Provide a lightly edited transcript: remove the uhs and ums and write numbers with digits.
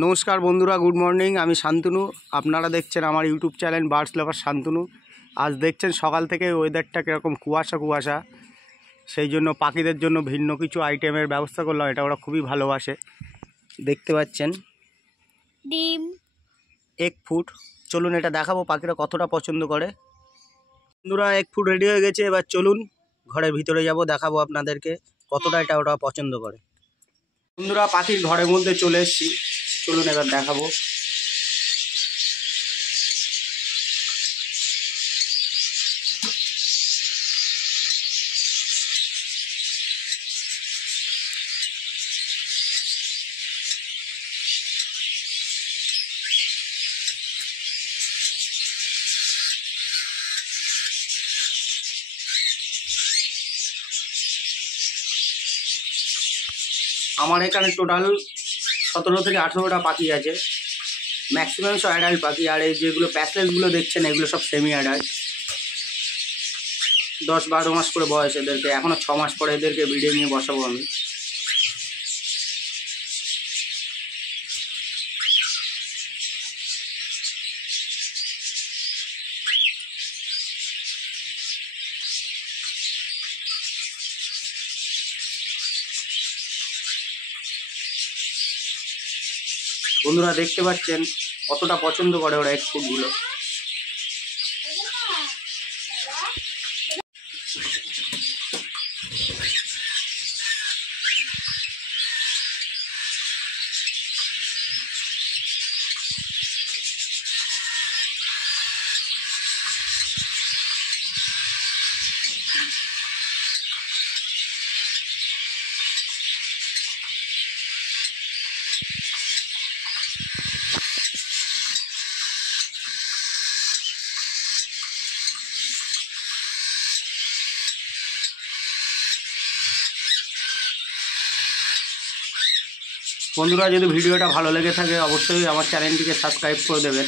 नमस्कार बंधुरा good morning आमी शान्तनु आपनारा देखছেন আমার ইউটিউব চ্যানেল বার্ডস লাভার শান্তনু। आज দেখছেন সকাল থেকে ওয়েদারটা কিরকম কুয়াশা কুয়াশা, সেই জন্য পাখিদের জন্য ভিন্ন কিছু আইটেমের ব্যবস্থা করলাম। এটা ওরা খুবই ভালোবাসে, দেখতে পাচ্ছেন ডিম এক ফুট। চলুন এটা দেখাবো পাখিরা কতটা পছন্দ করে। বন্ধুরা এক ফুট রেডি হয়ে গেছে, এবার চলুন ঘরের ভিতরে যাব, দেখাবো আপনাদেরকে কতটা এটা ওরা পছন্দ করে। বন্ধুরা পাখির ঘরের মধ্যে চলে এসেছি, চলুন এবার দেখাবো। আমার এখানে টোটাল 17 থেকে 18টা পাখি আছে, ম্যাক্সিমাম সব অ্যাডাল্ট পাখি। আর এই যেগুলো প্যাসলেসগুলো দেখছেন এগুলো সব সেমি অ্যাডাল্ট, 10-12 মাস করে বয়স এদেরকে। এখনও 6 মাস পরে এদেরকে ব্রিডিং নিয়ে বসাবো আমি। বন্ধুরা দেখতে পাচ্ছেন কতটা পছন্দ করে ওরা এক ফুটগুলো। বন্ধুরা যদি ভিডিওটা ভালো লেগে থাকে অবশ্যই আমার চ্যানেলটিকে সাবস্ক্রাইব করে দেবেন।